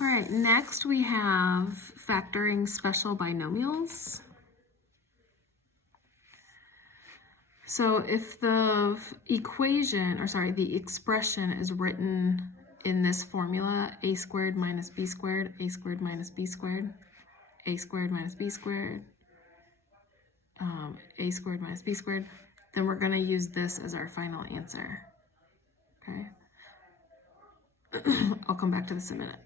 All right, next we have factoring special binomials. So if the equation, or sorry, the expression is written in this formula, a squared minus b squared, a squared minus b squared, a squared minus b squared, a squared minus b squared, then we're going to use this as our final answer. Okay? I'll come back to this in a minute.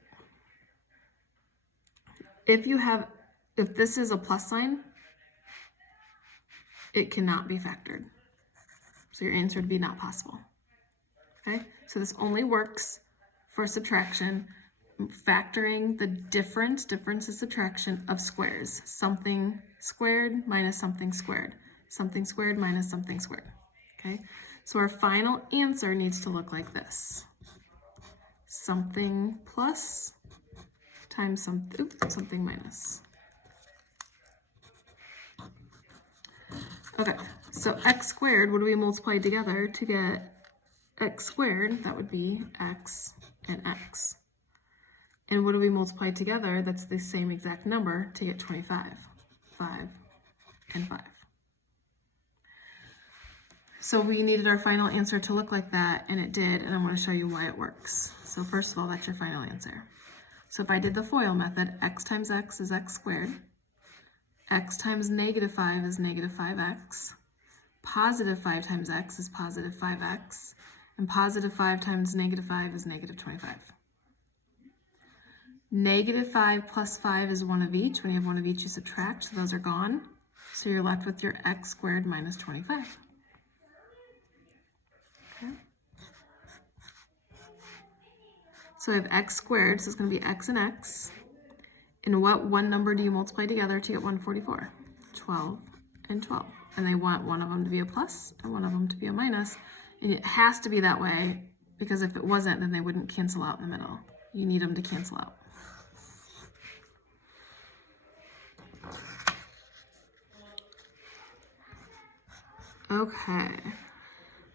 If this is a plus sign, it cannot be factored. So your answer would be not possible. Okay? So this only works for subtraction, factoring the difference is subtraction of squares. Something squared minus something squared. Something squared minus something squared. Okay? So our final answer needs to look like this. Something plus times something minus. Okay, so x squared, what do we multiply together to get x squared? That would be x and x. And what do we multiply together? That's the same exact number to get 25. 5 and 5. So we needed our final answer to look like that, and it did, and I want to show you why it works. So first of all, that's your final answer. So if I did the FOIL method, x times x is x squared. X times negative 5 is negative 5x. Positive 5 times x is positive 5x. And positive 5 times negative 5 is negative 25. Negative 5 plus 5 is one of each. When you have one of each, you subtract, so those are gone. So you're left with your x squared minus 25. Okay. So I have x squared, so it's going to be x and x. And what one number do you multiply together to get 144? 12 and 12. And they want one of them to be a plus and one of them to be a minus. And it has to be that way, because if it wasn't, then they wouldn't cancel out in the middle. You need them to cancel out. Okay.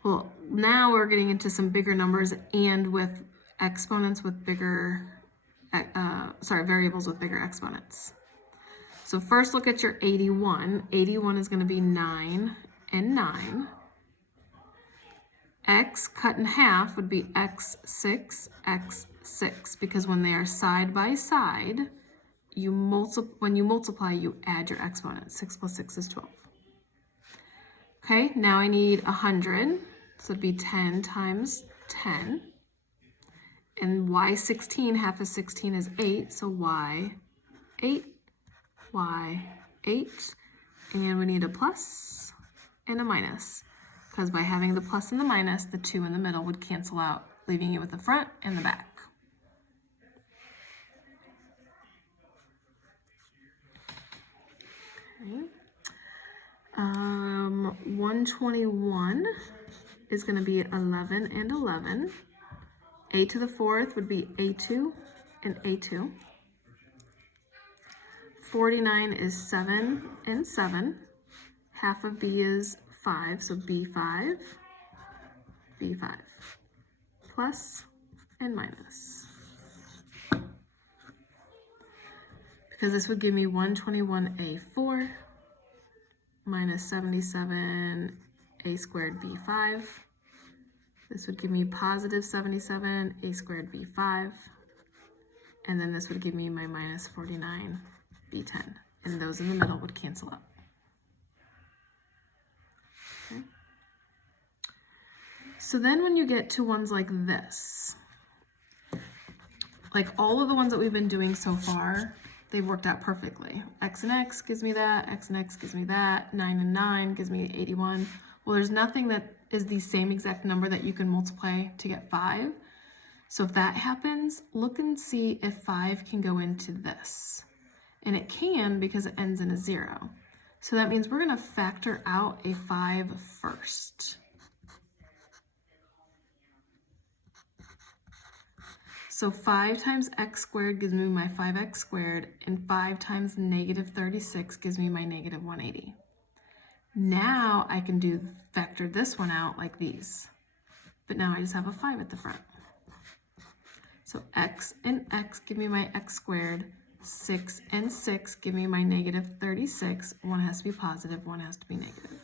Well, now we're getting into some bigger numbers and with exponents with bigger variables with bigger exponents. So first look at your 81. 81 is going to be 9 and 9. X cut in half would be x6, x6, because when they are side by side, when you multiply, you add your exponents. 6 plus 6 is 12. Okay, now I need 100, so it'd be 10 times 10. And y16, half of 16 is 8, so y8, y8, and we need a plus and a minus, because by having the plus and the minus, the 2 in the middle would cancel out, leaving you with the front and the back. Okay. 121 is going to be 11 and 11. A to the fourth would be A2 and A2. 49 is 7 and 7. Half of B is 5, so B5, B5. Plus and minus. Because this would give me 121A4 minus 77 A squared B5. This would give me positive 77 A squared B5. And then this would give me my minus 49 B10. And those in the middle would cancel out. Okay. So then when you get to ones like this, like all of the ones that we've been doing so far, they've worked out perfectly. X and X gives me that, X and X gives me that, 9 and 9 gives me 81. Well, there's nothing that is the same exact number that you can multiply to get 5. So if that happens, look and see if 5 can go into this. And it can, because it ends in a 0. So that means we're going to factor out a 5 first. So 5 times x squared gives me my 5x squared, and 5 times negative 36 gives me my negative 180. Now I can factor this one out like these. But now I just have a 5 at the front. So x and x give me my x squared. 6 and 6 give me my negative 36. One has to be positive, one has to be negative.